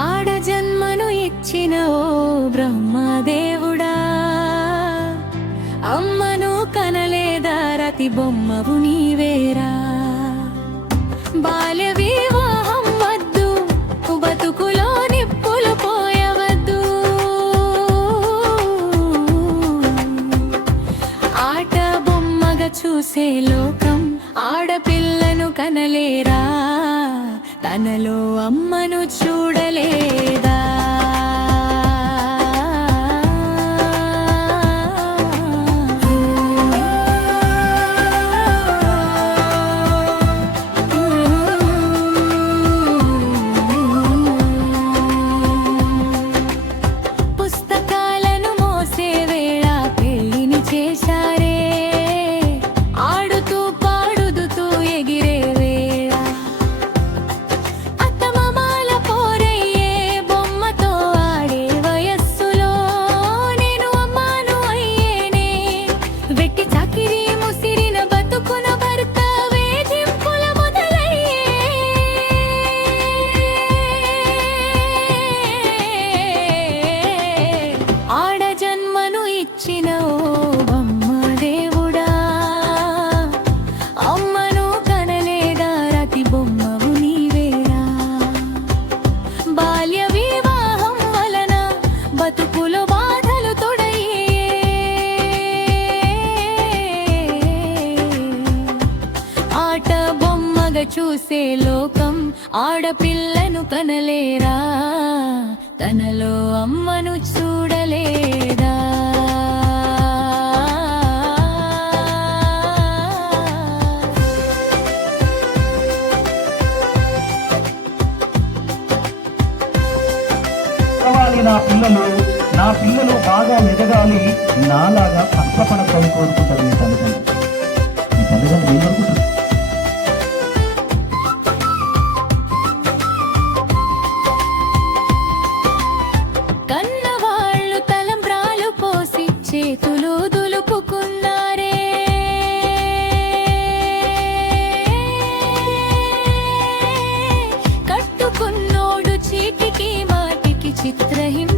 ఆడ జన్మను ఇచ్చిన ఓ బ్రహ్మదేవుడా, అమ్మను కనలేదా రతి బొమ్మవు నీవేరా. బాల్య వివాహం వద్దు, బతుకులో నిప్పులు పోయవద్దు. ఆట బొమ్మగా చూసే లోకం ఆడపిల్లను కనలేరా, తనలో అమ్మను చూడలేదా. పుస్తకాలను మోసే వేళ పెళ్లిని చేశారే, ఆడుతూ పాడుతూ ఎగిరే వేళ. అత్తమామల పోరయ్యే బొమ్మతో ఆడే వయస్సులో నేను అమ్మాను అయ్యేనే. వెట్టి చాకిరి ముసిరిన బతుకున భర్త వేధింపుల మొదలయ్యే. ఆడ జన్మను ఇచ్చిన ఓ బ్రహ్మదేవుడా, అమ్మను కనలేదా రతి బొమ్మవు నీవేరా. బాల్య వివాహం వలన బతుకులో బాధలు తొడయ్యే. ఆట బొమ్మగా చూసే లోకం ఆడపిల్లను కనలేరా, తనలో అమ్మను చూడలేదా. నా పిల్లలు బాగా ఎదగాలి, నాలాగా కష్టపడతాను కోరుకుంటారు మీ తల్లిదండ్రులు. మీ తల్లిదండ్రులు ఏమనుకుంటారు? కన్నవాళ్ళు తలంబ్రాలు పోసి చేతులు దులుపుకున్నారే. కట్టుకున్నోడు చీటికి మాటికి చిత్రహింస